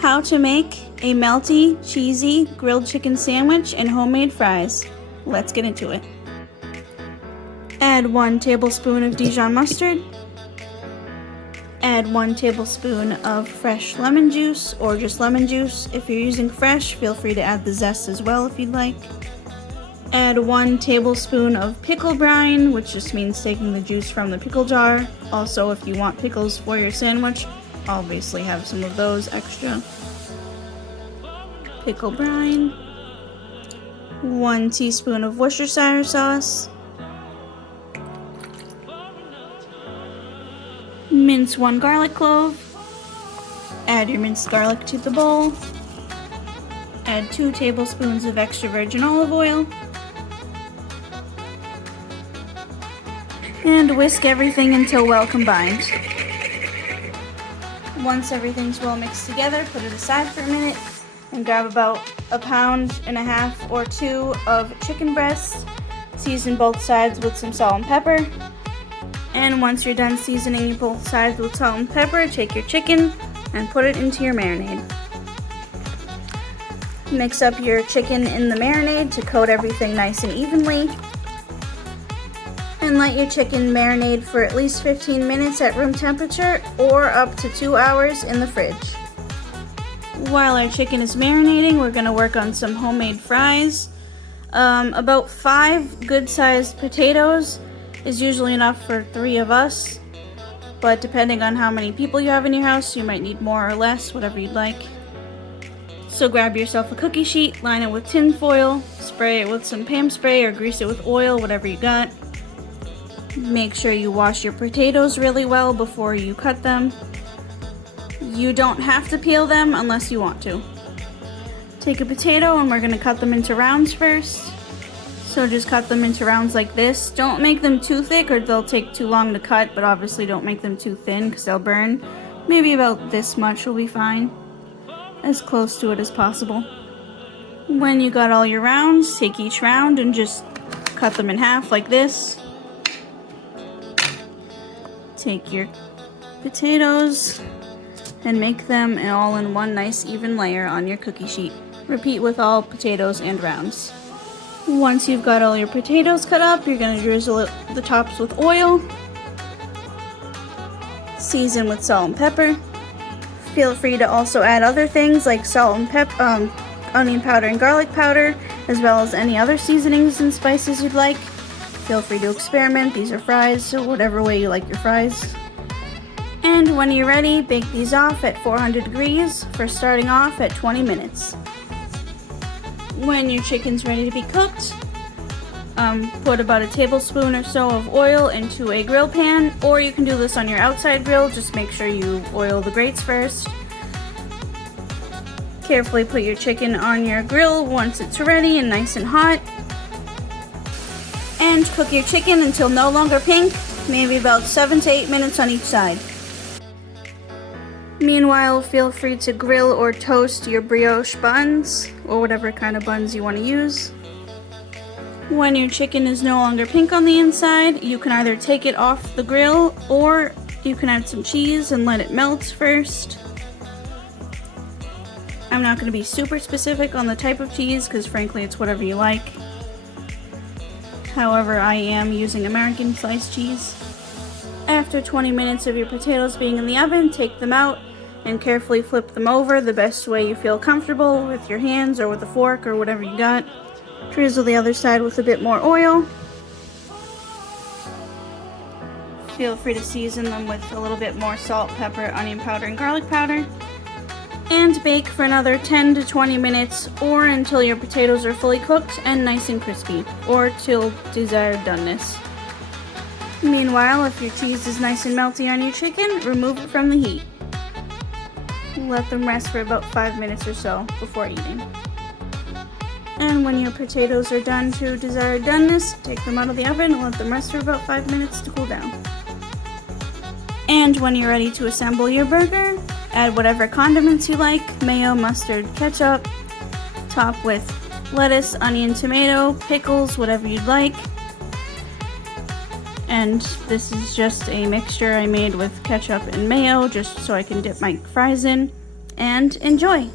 How to make a melty, cheesy grilled chicken sandwich and homemade fries. Let's get into it. Add 1 tablespoon of Dijon mustard. Add 1 tablespoon of fresh lemon juice or just lemon juice. If you're using fresh, feel free to add the zest as well if you'd like. Add 1 tablespoon of pickle brine, which just means taking the juice from the pickle jar. Also, if you want pickles for your sandwich, obviously have some of those extra. Pickle brine. 1 teaspoon of Worcestershire sauce. Mince 1 garlic clove. Add your minced garlic to the bowl. Add 2 tablespoons of extra virgin olive oil. And whisk everything until well combined. Once everything's well mixed together, put it aside for a minute and grab about 1.5 pounds or 2 of chicken breast. Season both sides with some salt and pepper. And once you're done seasoning both sides with salt and pepper, take your chicken and put it into your marinade. Mix up your chicken in the marinade to coat everything nice and evenly. And let your chicken marinate for at least 15 minutes at room temperature or up to 2 hours in the fridge. While our chicken is marinating, we're going to work on some homemade fries. About 5 good-sized potatoes is usually enough for 3 of us, but depending on how many people you have in your house, you might need more or less, whatever you'd like. So grab yourself a cookie sheet, line it with tin foil, spray it with some Pam spray or grease it with oil, whatever you got. Make sure you wash your potatoes really well before you cut them. You don't have to peel them unless you want to. Take a potato and we're going to cut them into rounds first. So just cut them into rounds like this. Don't make them too thick or they'll take too long to cut, but obviously don't make them too thin because they'll burn. Maybe about this much will be fine. As close to it as possible. When you got all your rounds, take each round and just cut them in half like this. Take your potatoes and make them all in one nice even layer on your cookie sheet. Repeat with all potatoes and rounds. Once you've got all your potatoes cut up, you're going to drizzle the tops with oil. Season with salt and pepper. Feel free to also add other things like salt and pepper, onion powder and garlic powder, as well as any other seasonings and spices you'd like. Feel free to experiment. These are fries, so whatever way you like your fries. And when you're ready, bake these off at 400 degrees for starting off at 20 minutes. When your chicken's ready to be cooked, put about 1 tablespoon or so of oil into a grill pan, or you can do this on your outside grill. Just make sure you oil the grates first. Carefully put your chicken on your grill once it's ready and nice and hot. And cook your chicken until no longer pink, maybe about 7 to 8 minutes on each side. Meanwhile, feel free to grill or toast your brioche buns, or whatever kind of buns you want to use. When your chicken is no longer pink on the inside, you can either take it off the grill, or you can add some cheese and let it melt first. I'm not going to be super specific on the type of cheese, because frankly it's whatever you like. However, I am using American sliced cheese. After 20 minutes of your potatoes being in the oven, take them out and carefully flip them over the best way you feel comfortable with your hands or with a fork or whatever you got. Drizzle the other side with a bit more oil. Feel free to season them with a little bit more salt, pepper, onion powder, and garlic powder. And bake for another 10 to 20 minutes or until your potatoes are fully cooked and nice and crispy, or till desired doneness. Meanwhile, if your cheese is nice and melty on your chicken, remove it from the heat. Let them rest for about 5 minutes or so before eating. And when your potatoes are done to desired doneness, take them out of the oven and let them rest for about 5 minutes to cool down. And when you're ready to assemble your burger, add whatever condiments you like, mayo, mustard, ketchup, top with lettuce, onion, tomato, pickles, whatever you'd like. And this is just a mixture I made with ketchup and mayo just so I can dip my fries in. and enjoy.